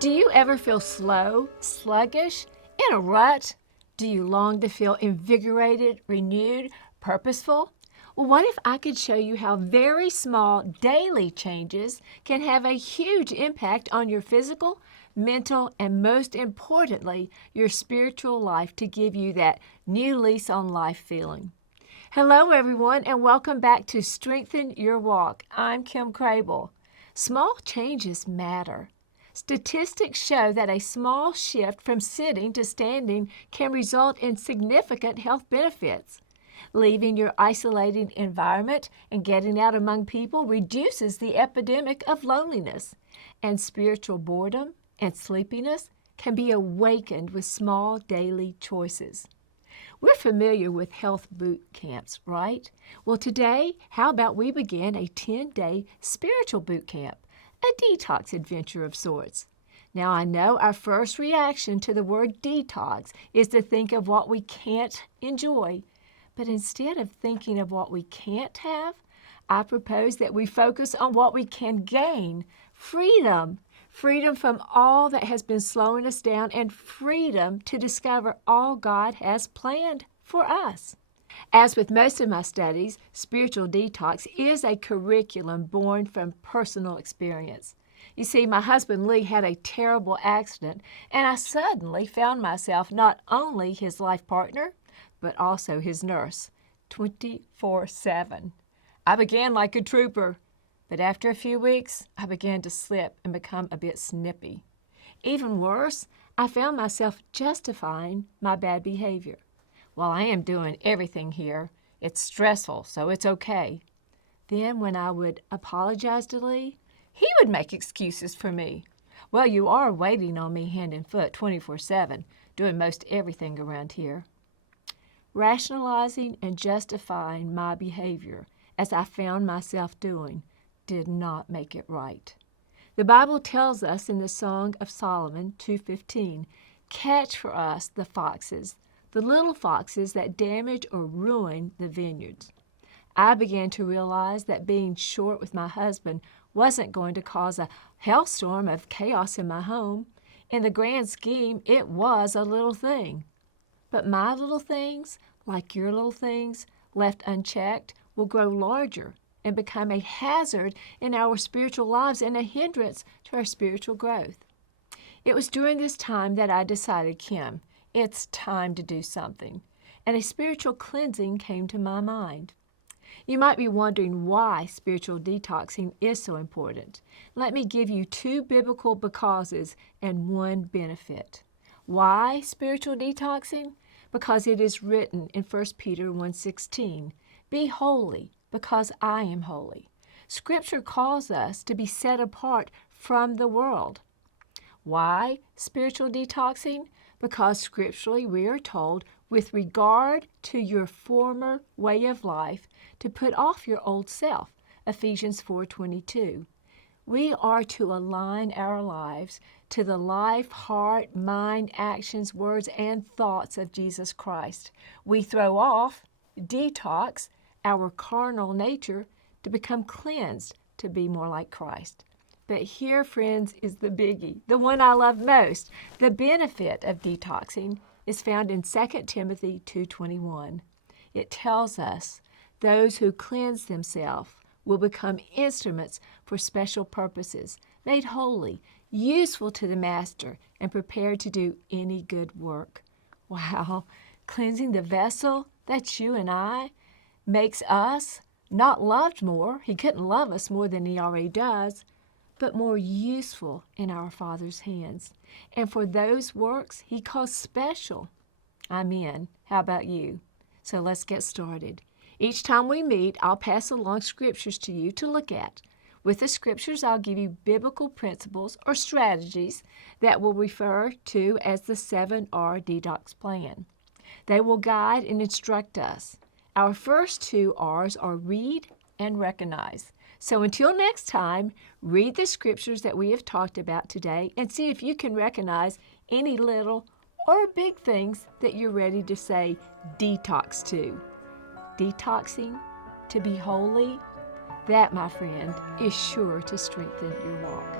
Do you ever feel slow, sluggish, in a rut? Do you long to feel invigorated, renewed, purposeful? Well, what if I could show you how very small daily changes can have a huge impact on your physical, mental, and most importantly, your spiritual life to give you that new lease on life feeling? Hello, everyone, and welcome back to Strengthen Your Walk. I'm Kim Crabill. Small changes matter. Statistics show that a small shift from sitting to standing can result in significant health benefits. Leaving your isolating environment and getting out among people reduces the epidemic of loneliness, and spiritual boredom and sleepiness can be awakened with small daily choices. We're familiar with health boot camps, right? Well, today, how about we begin a 10-day spiritual boot camp, a detox adventure of sorts. Now, I know our first reaction to the word detox is to think of what we can't enjoy, but instead of thinking of what we can't have, I propose that we focus on what we can gain: freedom. Freedom from all that has been slowing us down, and freedom to discover all God has planned for us. As with most of my studies, Spiritual Detox is a curriculum born from personal experience. You see, my husband Lee had a terrible accident, and I suddenly found myself not only his life partner, but also his nurse, 24/7. I began like a trooper, but after a few weeks, I began to slip and become a bit snippy. Even worse, I found myself justifying my bad behavior. Well, I am doing everything here. It's stressful, so it's okay. Then when I would apologize to Lee, he would make excuses for me. Well, you are waiting on me hand and foot 24/7, doing most everything around here. Rationalizing and justifying my behavior, as I found myself doing, did not make it right. The Bible tells us in the Song of Solomon 2:15, "Catch for us the foxes, the little foxes that damage or ruin the vineyards." I began to realize that being short with my husband wasn't going to cause a hailstorm of chaos in my home. In the grand scheme, it was a little thing. But my little things, like your little things, left unchecked, will grow larger and become a hazard in our spiritual lives and a hindrance to our spiritual growth. It was during this time that I decided, Kim, it's time to do something, and a spiritual cleansing came to my mind. You might be wondering why spiritual detoxing is so important. Let me give you two biblical becauses and one benefit. Why spiritual detoxing? Because it is written in 1 Peter 1:16, "Be holy, because I am holy." Scripture calls us to be set apart from the world. Why spiritual detoxing? Because scripturally we are told, with regard to your former way of life, to put off your old self, Ephesians 4:22. We are to align our lives to the life, heart, mind, actions, words, and thoughts of Jesus Christ. We throw off, detox, our carnal nature to become cleansed to be more like Christ. But here, friends, is the biggie, the one I love most. The benefit of detoxing is found in 2 Timothy 2:21. It tells us those who cleanse themselves will become instruments for special purposes, made holy, useful to the master, and prepared to do any good work. Wow, cleansing the vessel, that's you and I, makes us not loved more. He couldn't love us more than he already does, but more useful in our Father's hands. And for those works he calls special. I'm in. How about you? So let's get started. Each time we meet, I'll pass along scriptures to you to look at. With the scriptures, I'll give you biblical principles or strategies that we'll refer to as the 7R detox plan. They will guide and instruct us. Our first two R's are read and recognize. So until next time, read the scriptures that we have talked about today and see if you can recognize any little or big things that you're ready to say detox to. Detoxing, to be holy, that, my friend, is sure to strengthen your walk.